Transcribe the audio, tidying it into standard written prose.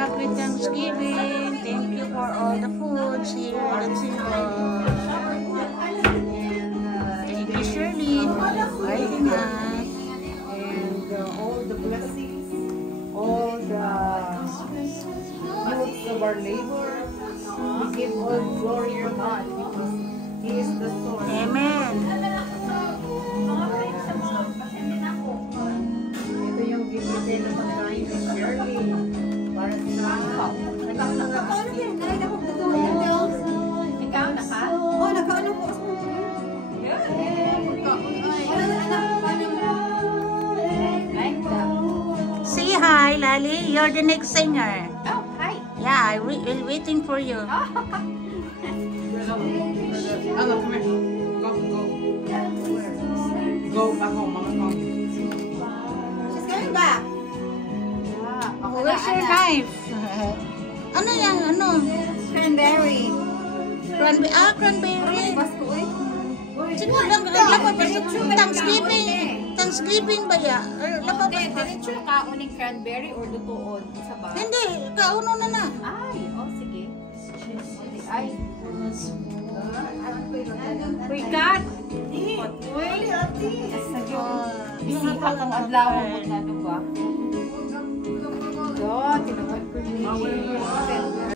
Happy Thanksgiving. Thank you for all the foods here at the table. Thank you, Shirley, for inviting us. And all the blessings, all the fruits of our labor, we give all glory to God because He is the source. Amen. Ito yung bibigay na pagkain ni Shirley para sa Ikaw, naka? Oh, nakaano po. Say hi, Lali. You're the next singer. Oh, hi. Yeah, we're waiting for you. Hello, come here. Go. Go back home, mama, home. She's coming back. Where's your knife? Ano yan? Ano? Cranberry. Cranberry. Sige lang, lapat pa sa Thanksgiving. Thanksgiving ba ya? Lapat pa. Diretso kauning cranberry or lutuon? Isa ba? Hindi, kauno na na. Ay, oh, sige. Ay. Uy, kat! Uy! Bisita kang adlaw mo na, diba? Yo, tinawag ko ni